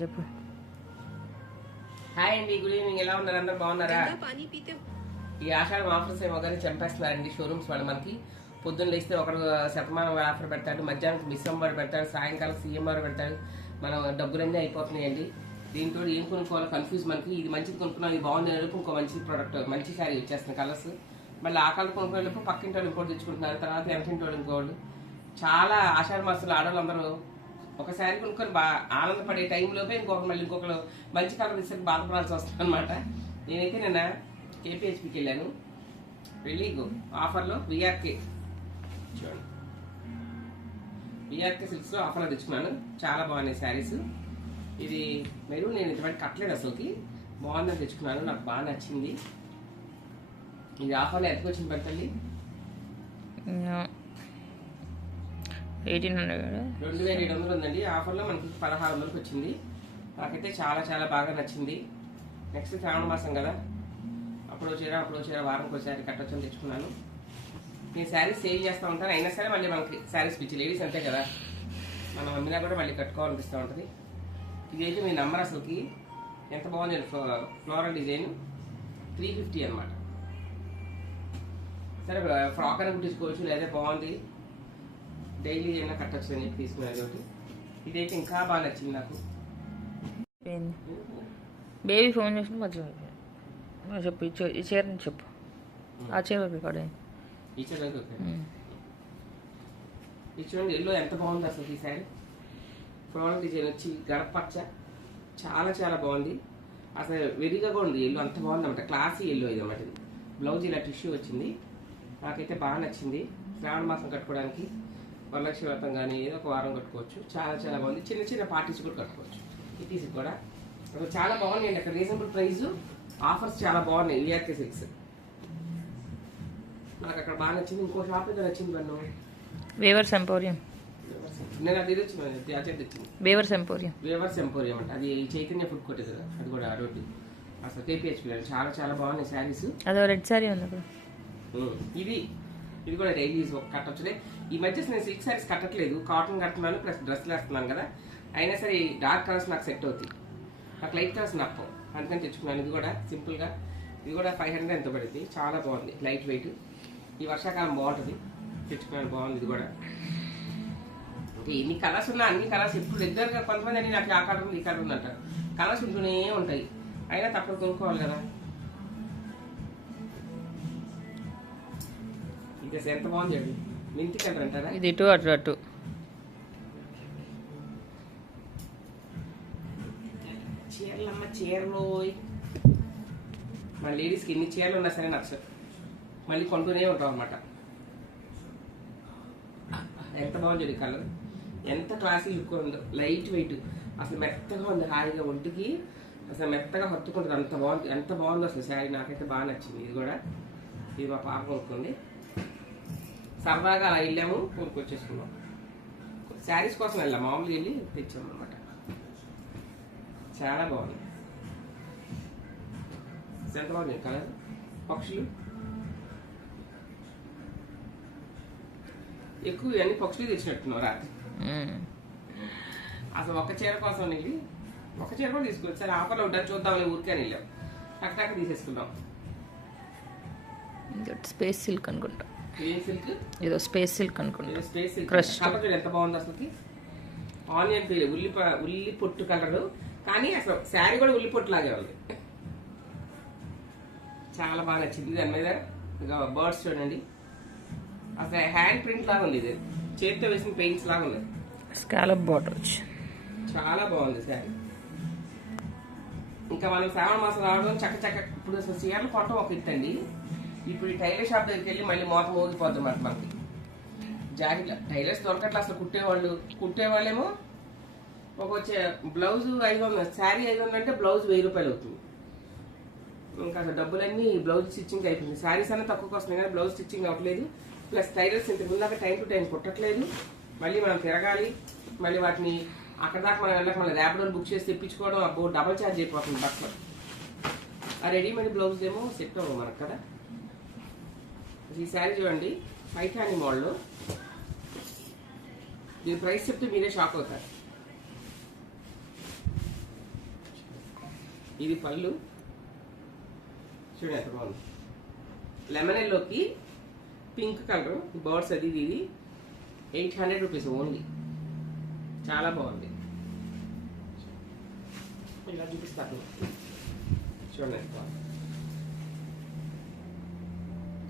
చెప్పు. హాయ్ అండి good evening. ఎలా ఉన్నారు? అందరు బాగున్నారా? ఈ ఆషాఢం ఆఫర్స్ ఏమో కానీ చంపేస్తున్నారండి షోరూమ్స్ వాళ్ళు మనకి. పొద్దున్న లేస్తే ఒకరు శతమానం ఆఫర్ పెడతాడు మధ్యాహ్నం మిస్ అమ్మవారు పెడతాడు సాయంకాలం సీఎంఆర్ పెడతాడు. మనం డబ్బులన్నీ అయిపోతున్నాయండి. దీంట్లో ఏం కొనుక్కోవాలో కన్ఫ్యూజ్ మనకి. ఇది మంచిది కొనుక్కున్నాం ఇది బాగుంది అనేపు ఇంకో మంచి ప్రోడక్ట్ మంచి శారీ వచ్చేస్తుంది కలర్స్ మళ్ళీ ఆ కలర్ కొనుక్కునేటప్పుడు పక్కింటి వాళ్ళు ఇంకోటి తెచ్చుకుంటున్నారు తర్వాత వెనకింటి వాళ్ళు ఇంకోళ్ళు. చాలా ఆషాఢ మాసంలో ఆడవాళ్ళందరూ ఒక శారీ కొనుక్కొని బాగా ఆనందపడే టైంలోపే ఇంకొక మళ్ళీ ఇంకొకరు మంచి కలర్ ఇస్తే బాధపడాల్సి వస్తుంది అనమాట నేనైతే నిన్న కేపీహెచ్పికి వెళ్ళాను. వెళ్ళి ఆఫర్లో విఆర్కే చూడండి. విఆర్కే సిల్క్స్లో ఆఫర్లో తెచ్చుకున్నాను. చాలా బాగున్నాయి శారీస్. ఇది మీరు నేను ఇటువంటి కట్టలేదు అసలుకి. బాగుందని తెచ్చుకున్నాను. నాకు బాగా నచ్చింది. ఇది ఆఫర్లో ఎంతకు వచ్చింది పెట్టండి ఎయిటీన్ హండ్రెడ్ రెండు వేల ఏడు వందలు ఉందండి. ఆఫర్లో మనకి పదహారు వందలకు వచ్చింది. నాకైతే చాలా చాలా బాగా నచ్చింది. నెక్స్ట్ శ్రావణ మాసం కదా. అప్పుడు వచ్చారా అప్పుడు వచ్చారా వారానికి ఒకసారి కట్టొచ్చని తెచ్చుకున్నాను. నేను శారీస్ సేవ్ చేస్తూ ఉంటాను. అయినా సరే మళ్ళీ మనకి శారీస్ పిచ్చి లేడీస్ అంతే కదా. మనం అమ్మినా కూడా మళ్ళీ కట్టుకోవాలనిపిస్తూ ఉంటుంది. ఇదైతే మీ నంబర్ అసలుకి. ఎంత బాగుంది ఫ్లో- ఫ్లోరల్ డిజైన్? త్రీ ఫిఫ్టీ అనమాట సరే ఫ్రాక్ అని కుట్టించుకోవచ్చు లేదా బాగుంది. డైలీ ఏమైనా కట్టచ్చు అని చెప్పి ఒకటి ఇదైతే ఇంకా బాగా నచ్చింది నాకు. బేబీ ఫోన్ చేసిన మధ్య చెప్పు ఈ చీ- ఈ చీరని చెప్పు. ఆ చీర ఇక్కడ ఈ చీర ఇది చూడండి ఎల్లో ఎంత బాగుంది అసలు ఈ శారీ ఫ్లోరల్ డిజైన్ వచ్చి గడపచ్చ చాలా చాలా బాగుంది. అసలు వెరిగా కూడా ఉంది ఎల్లో అంత బాగుంది అనమాట క్లాసీ ఎల్లో ఇది అనమాట బ్లౌజ్ ఇలా టిష్యూ వచ్చింది. నాకైతే బాగా నచ్చింది. శ్రావణ మాసం కట్టుకోవడానికి. వరలక్ష్మి వ్రతం కానీ ఏదో ఒక వారం కట్టుకోవచ్చు. చాలా చాలా బాగుంది. చిన్న చిన్న పార్టీస్ కూడా కట్టుకోవచ్చు. ఇటీసీ కూడా. చాలా బాగున్నాయండి అక్కడ రీజనబుల్ ప్రైస్ ఆఫర్స్ చాలా బాగున్నాయి. విఆర్కే సిక్స్ నాకు అక్కడ బాగా నచ్చింది. ఇంకో షాప్ ఏదో నచ్చింది నన్ను వేవర్స్ ఎంపోరియం నేను అది ఇది వచ్చింది అదే తెచ్చింది. వేవర్స్ ఎంపోరియం వేవర్స్ ఎంపోరియం అంట. అది చైతన్య ఫుడ్ కొట్టే కదా. అది కూడా రోడ్డు. అసలు కేపీహెచ్పి చాలా చాలా బాగున్నాయి శారీస్. అదో రెడ్ సారీ ఉంది ఇది ఇది కూడా డైలీ వచ్చినాయి ఈ మధ్య నేను సిల్క్ సారీస్ కట్టట్లేదు. కాటన్ కట్టున్నాను ప్లస్ డ్రెస్లు వేస్తున్నాను కదా. అయినా సరే డార్క్ కలర్స్ నాకు సెట్ అవుతాయి. నాకు లైట్ కలర్స్ నప్పం అందుకని తెచ్చుకున్నాను ఇది కూడా సింపుల్గా ఇది కూడా ఫైవ్ హండ్రెడ్ ఎంత పడింది. చాలా బాగుంది లైట్ వెయిట్ ఈ వర్షాకాలం బాగుంటుంది. తెచ్చుకున్నాను బాగుంది ఇది కూడా. అంటే ఎన్ని కలర్స్ ఉన్నా అన్ని కలర్స్ ఎప్పుడు రెగ్యులర్గా కొంతమంది అని నాకు ఆ కలర్ ఈ కలర్ ఉందంటారు కలర్స్ ఉంటూనే ఉంటాయి. అయినా తప్పుడు కొనుక్కోవాలి కదా. ఎంత బాగుంది మెంతి కలర్ అంటారా? ఇది ఇటు అటు అటు. చీరలమ్మ చీరలు మన లేడీస్కి ఎన్ని చీరలు ఉన్నా సరే నచ్చదు. మళ్ళీ కొంటూనే ఉంటాం అనమాట ఎంత బాగుంది కలర్. ఎంత క్లాసీ లుక్ ఉందో. Light weight. అసలు మెత్తగా ఉంది హాయిగా ఒంటికి. అసలు మెత్తగా హత్తుకుంటుంది. అంత బాగుంది ఎంత బాగుందో అసలు శారీ. నాకైతే బాగా నచ్చింది. ఇది కూడా. ఇది మా పాప కొనుక్కుంది. సరదాగా అలా వెళ్ళాము కొనుక్కొచ్చేసుకున్నాం. శారీస్ కోసం వెళ్ళాం మామూలుగా వెళ్ళి తెచ్చాము అనమాట చాలా బాగుంది. ఎంత బాగుంది కలర్? పక్షులు? ఎక్కువ ఇవన్నీ పక్షులు తెచ్చినట్టున్నావు రాత్రి. అసలు ఒక చీర కోసం వెళ్ళి ఒక చీర కూడా తీసుకోవచ్చు సరే ఆఫర్లో ఉంటారు చూద్దామని ఊరికే వెళ్ళాం. టక్ టక్ తీసేసుకున్నాం. ఇంకోటి స్పేస్ సిల్క్ అనుకుంటా. ఏదో స్పేస్ సిల్క్ అనుకుంటా. స్పేస్ సిల్క్ చూడు ఎంత బాగుంది అసలుకి? ఆనియన్ పీల్ ఉల్లి ఉల్లి పొట్టు కలర్ కానీ అసలు శారీ కూడా ఉల్లి పొట్టు లాగే ఉంది. చాలా బాగా నచ్చింది దాని మీద. బర్డ్స్ చూడండి. అసలు హ్యాండ్ ప్రింట్ లాగా ఉంది ఇది. చేతితో వేసిన పెయింట్స్ లాగా ఉంది. స్కాలప్ బాటర్ చాలా బాగుంది శారీ. ఇంకా మనం శ్రావణ మాసం రావడం చక్క చక్క ఇప్పుడు అసలు చీరలు కొట్టడం ఒక ఇట్టండి ఇప్పుడు ఈ టైలర్ షాప్ దగ్గరికి వెళ్ళి మళ్ళీ మోత మోగిపోద్ది మాట మనకి. జాకెట్ టైలర్స్ దొరకట్లే అసలు కుట్టేవాళ్ళు. కుట్టేవాళ్ళేమో ఒక వచ్చే బ్లౌజ్ ఐదు వందలు శారీ ఐదు వందలు అంటే బ్లౌజ్ వెయ్యి రూపాయలు అవుతుంది. ఇంకా అసలు డబ్బులన్నీ బ్లౌజ్ స్టిచ్చింగ్ అయిపోయింది. శారీస్ అన్న తక్కువకి వస్తున్నాయి కానీ బ్లౌజ్ స్టిచ్చింగ్ అవ్వట్లేదు. ప్లస్ టైలర్స్ ఇంత ముందాక టైం టు టైం కుట్టట్లేదు. మళ్ళీ మనం తిరగాలి. మళ్ళీ వాటిని అక్కడ దాకా మనం వెళ్ళక మళ్ళీ ర్యాపిడోలు బుక్ చేసి తెప్పించుకోవడం అబ్బో డబల్ ఛార్జ్ అయిపోతుంది బట్టలు. ఆ రెడీమేడ్ బ్లౌజ్ ఏమో సెట్ అవ్వవు మనకు కదా. ఈ శారీ చూడండి పైఠాని మోడల్. దీని ప్రైస్ చెప్తే మీరే షాక్ అవుతారు. ఇది పళ్ళు. చూడండి ఎంత బాగుంది. లెమన్ ఎల్లోకి పింక్ కలర్ బర్డ్స్ అది ఇది. ఎయిట్ హండ్రెడ్ రూపీస్ ఓన్లీ చాలా బాగుంది. ఇలా చూపిస్తాను. చూడండి ఎంత బాగుంది.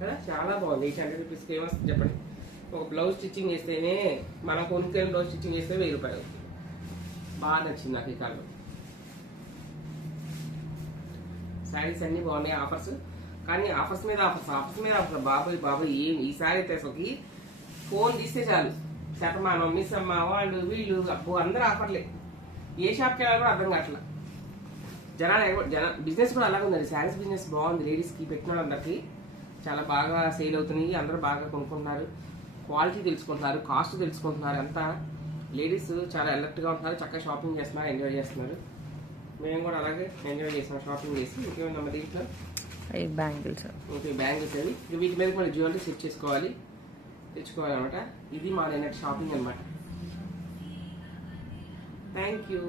కదా చాలా బాగుంది. ఎయిట్ హండ్రెడ్ రూపీస్కి ఏమొస్తుంది చెప్పండి. ఒక బ్లౌజ్ స్టిచ్చింగ్ చేస్తేనే మనం కొనుక్కొని బ్లౌజ్ స్టిచ్చింగ్ చేస్తే వెయ్యి రూపాయలు బాగా నచ్చింది నాకు ఈ కలర్. శారీస్ అన్నీ బాగున్నాయి ఆఫర్స్. కానీ ఆఫర్స్ మీద ఆఫర్స్ ఆఫర్స్ మీద ఆఫర్స్. బాబాయ్ బాబాయ్ ఏం ఈ సారీ అయితే అసలుకి ఫోన్ తీస్తే చాలు. శతమానం మిస్ అమ్మ వాళ్ళు వీళ్ళు అబ్బో అందరూ ఆఫర్లే. ఏ షాప్కి వెళ్ళాలో కూడా అర్థం కావట్లా. జనాలు జన బిజినెస్ కూడా అలాగే ఉందండి శారీస్ బిజినెస్ బాగుంది. లేడీస్కి పెట్టిన వాళ్ళందరికీ చాలా బాగా సేల్ అవుతున్నాయి. అందరూ బాగా కొనుక్కుంటున్నారు. క్వాలిటీ తెలుసుకుంటున్నారు. కాస్ట్ తెలుసుకుంటున్నారు. అంతా లేడీస్ చాలా అలర్ట్గా ఉంటున్నారు. చక్కగా షాపింగ్ చేస్తున్నారు. ఎంజాయ్ చేస్తున్నారు. మేము కూడా అలాగే ఎంజాయ్ చేసాం. షాపింగ్ చేసి ఇంకేమైనా దీంట్లో? ఈ బ్యాంగిల్స్. ఓకే బ్యాంగిల్స్ అవి. ఇక వీటి మీద కూడా జ్యువెలరీ సెట్ చేసుకోవాలి. తెచ్చుకోవాలన్నమాట ఇది మా నిన్నటి షాపింగ్ అనమాట థ్యాంక్ యూ.